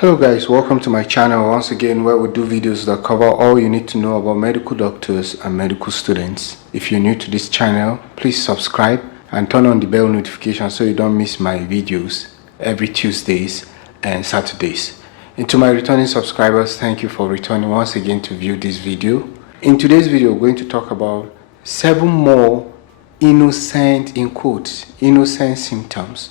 Hello guys, welcome to my channel once again, where we do videos that cover all you need to know about medical doctors and medical students. If you're new to this channel, please subscribe and turn on the bell notification so you don't miss my videos every Tuesdays and Saturdays. And to my returning subscribers, thank you for returning once again to view this video. In today's video, we're going to talk about 7 more innocent, in quotes, innocent symptoms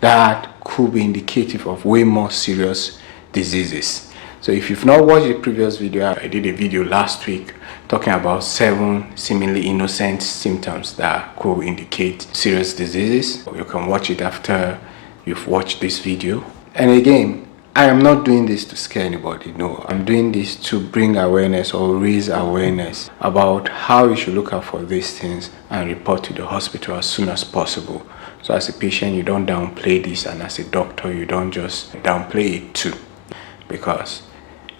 that could be indicative of way more serious diseases. So if you've not watched the previous video, I did a video last week talking about 7 seemingly innocent symptoms that could indicate serious diseases. You can watch it after you've watched this video. And again, I am not doing this to scare anybody. No, I'm doing this to bring awareness or raise awareness about how you should look out for these things and report to the hospital as soon as possible. So as a patient, you don't downplay this, and as a doctor, you don't just downplay it too. Because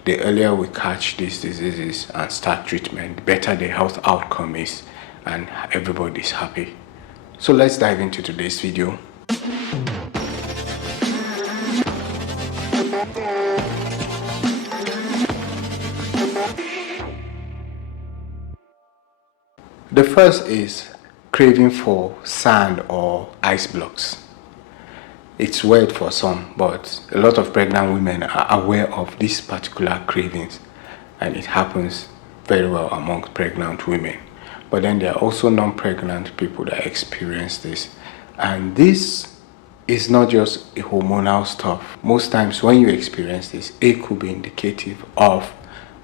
the earlier we catch these diseases and start treatment, the better the health outcome is and everybody's happy. So let's dive into today's video. The first is craving for sand or ice blocks. It's weird for some, but a lot of pregnant women are aware of these particular cravings, and it happens very well among pregnant women. But then there are also non-pregnant people that experience this, and this is not just a hormonal stuff. Most times when you experience this, it could be indicative of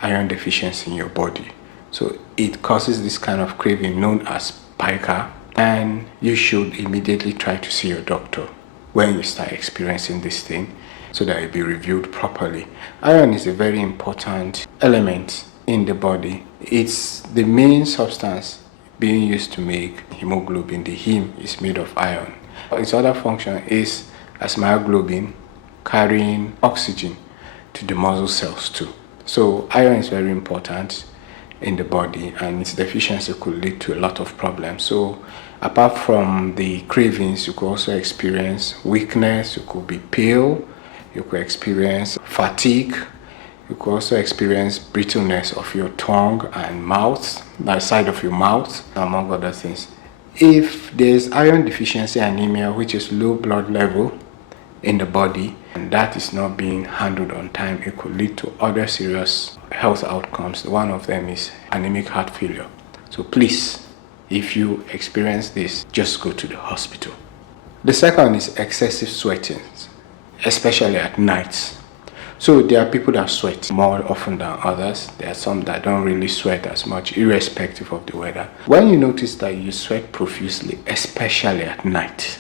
iron deficiency in your body. So it causes this kind of craving known as pica, and you should immediately try to see your doctor when you start experiencing this thing so that it be reviewed properly. Iron is a very important element in the body. It's the main substance being used to make hemoglobin. The heme is made of iron. Its other function is as myoglobin, carrying oxygen to the muscle cells too. So iron is very important in the body, and its deficiency could lead to a lot of problems. So apart from the cravings, you could also experience weakness, you could be pale, you could experience fatigue, you could also experience brittleness of your tongue and mouth, the side of your mouth, among other things. If there's iron deficiency anemia, which is low blood level in the body, and that is not being handled on time, it could lead to other serious health outcomes. One of them is anemic heart failure. So please, if you experience this, just go to the hospital. The second is excessive sweating, especially at night. So there are people that sweat more often than others. There are some that don't really sweat as much, irrespective of the weather. When you notice that you sweat profusely, especially at night,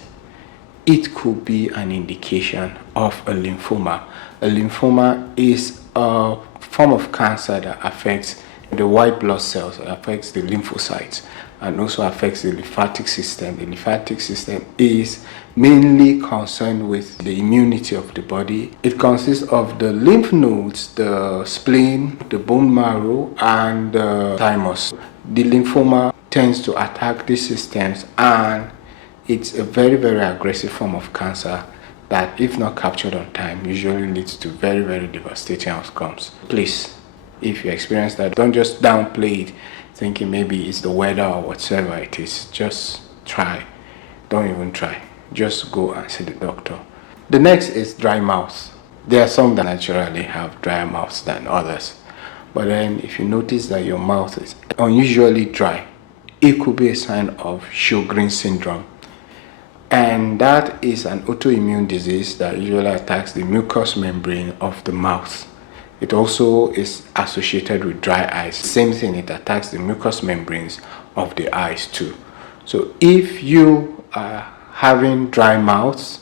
it could be an indication of a lymphoma. A lymphoma is a form of cancer that affects the white blood cells, affects the lymphocytes, and also affects the lymphatic system. The lymphatic system is mainly concerned with the immunity of the body. It consists of the lymph nodes, the spleen, the bone marrow, and the thymus. The lymphoma tends to attack these systems, and it's a very, very aggressive form of cancer that, if not captured on time, usually leads to very, very devastating outcomes. Please, if you experience that, don't just downplay it thinking maybe it's the weather or whatsoever it is. Just try. Don't even try. Just go and see the doctor. The next is dry mouth. There are some that naturally have drier mouths than others. But then if you notice that your mouth is unusually dry, it could be a sign of Sjogren syndrome. And that is an autoimmune disease that usually attacks the mucous membrane of the mouth. It also is associated with dry eyes. Same thing, it attacks the mucous membranes of the eyes too. So if you are having dry mouths,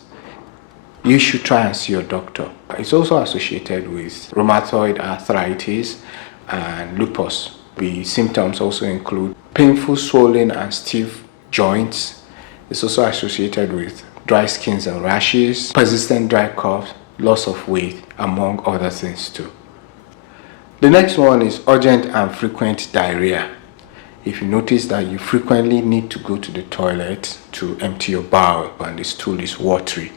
you should try and see your doctor. It's also associated with rheumatoid arthritis and lupus. The symptoms also include painful swelling and stiff joints. It's also associated with dry skins and rashes, persistent dry cough, loss of weight, among other things too. The next one is urgent and frequent diarrhea. If you notice that you frequently need to go to the toilet to empty your bowel and the stool is watery,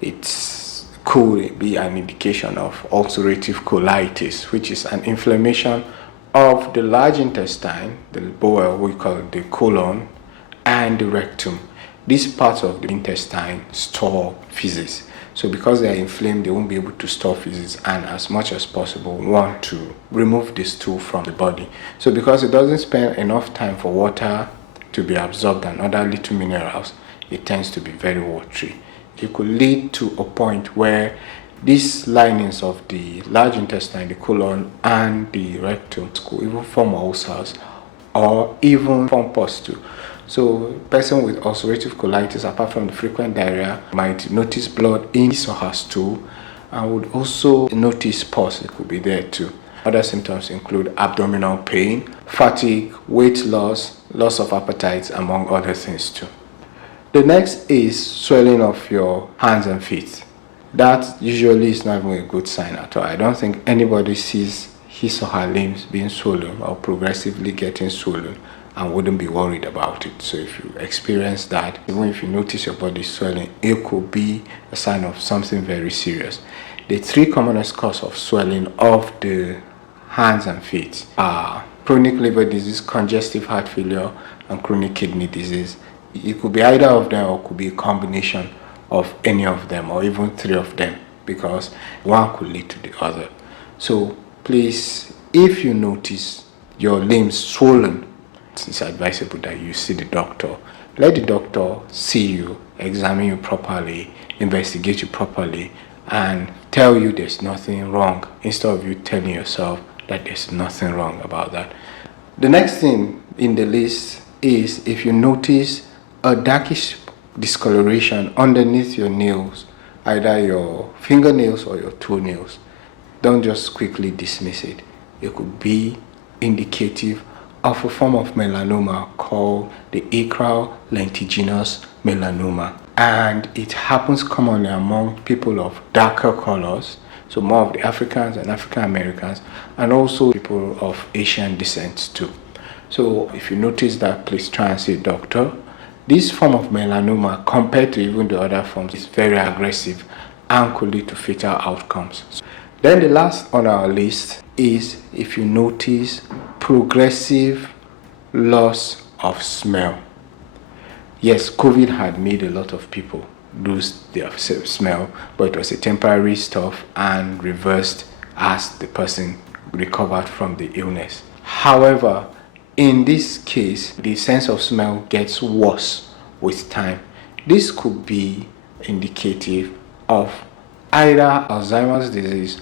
it's could be an indication of ulcerative colitis, which is an inflammation of the large intestine, the bowel, we call it the colon, and the rectum. These parts of the intestine store feces. So because they are inflamed, they won't be able to store feces, and as much as possible want to remove the stool from the body. So because it doesn't spend enough time for water to be absorbed and other little minerals, it tends to be very watery. It could lead to a point where these linings of the large intestine, the colon, and the rectum could even form ulcers or even form pustule. So a person with ulcerative colitis, apart from the frequent diarrhea, might notice blood in his or her stool and would also notice pus. It could be there too. Other symptoms include abdominal pain, fatigue, weight loss, loss of appetite, among other things too. The next is swelling of your hands and feet. That usually is not even a good sign at all. I don't think anybody sees his or her limbs being swollen or progressively getting swollen and wouldn't be worried about it. So if you experience that, even if you notice your body swelling, it could be a sign of something very serious. The three commonest causes of swelling of the hands and feet are chronic liver disease, congestive heart failure, and chronic kidney disease. It could be either of them or could be a combination of any of them or even three of them, because one could lead to the other. So please, if you notice your limbs swollen, it's advisable that you see the doctor. Let the doctor see you, examine you properly, investigate you properly, and tell you there's nothing wrong, instead of you telling yourself that there's nothing wrong about that. The next thing in the list is if you notice a darkish discoloration underneath your nails, either your fingernails or your toenails. Don't just quickly dismiss it. It could be indicative of a form of melanoma called the Acral lentiginous melanoma, and it happens commonly among people of darker colors, so more of the Africans and African Americans, and also people of Asian descent too. So if you notice that, please try and see a doctor. This form of melanoma, compared to even the other forms, is very aggressive and could lead to fatal outcomes. Then the last on our list is if you notice progressive loss of smell. Yes, COVID had made a lot of people lose their smell, but it was a temporary stuff and reversed as the person recovered from the illness. However, in this case, the sense of smell gets worse with time. This could be indicative of either Alzheimer's disease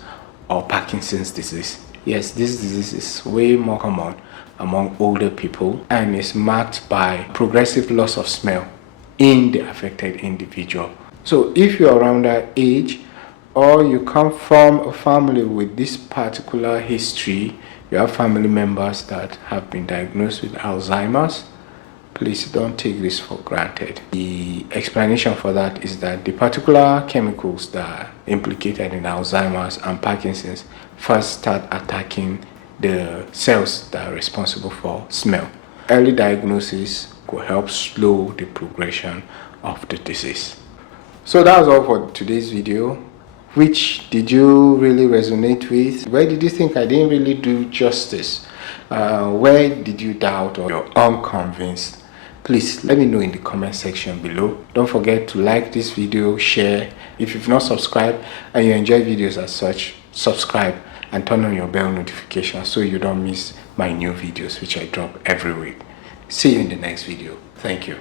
or Parkinson's disease. Yes, this disease is way more common among older people and is marked by progressive loss of smell in the affected individual. So if you're around that age, or you come from a family with this particular history, you have family members that have been diagnosed with Alzheimer's, please don't take this for granted. The explanation for that is that the particular chemicals that are implicated in Alzheimer's and Parkinson's first start attacking the cells that are responsible for smell. Early diagnosis could help slow the progression of the disease. So that was all for today's video. Which did you really resonate with? Where did you think I didn't really do justice? Where did you doubt or you're unconvinced? Please let me know in the comment section below. Don't forget to like this video, share. If you've not subscribed and you enjoy videos as such, subscribe and turn on your bell notification so you don't miss my new videos which I drop every week. See you in the next video. Thank you.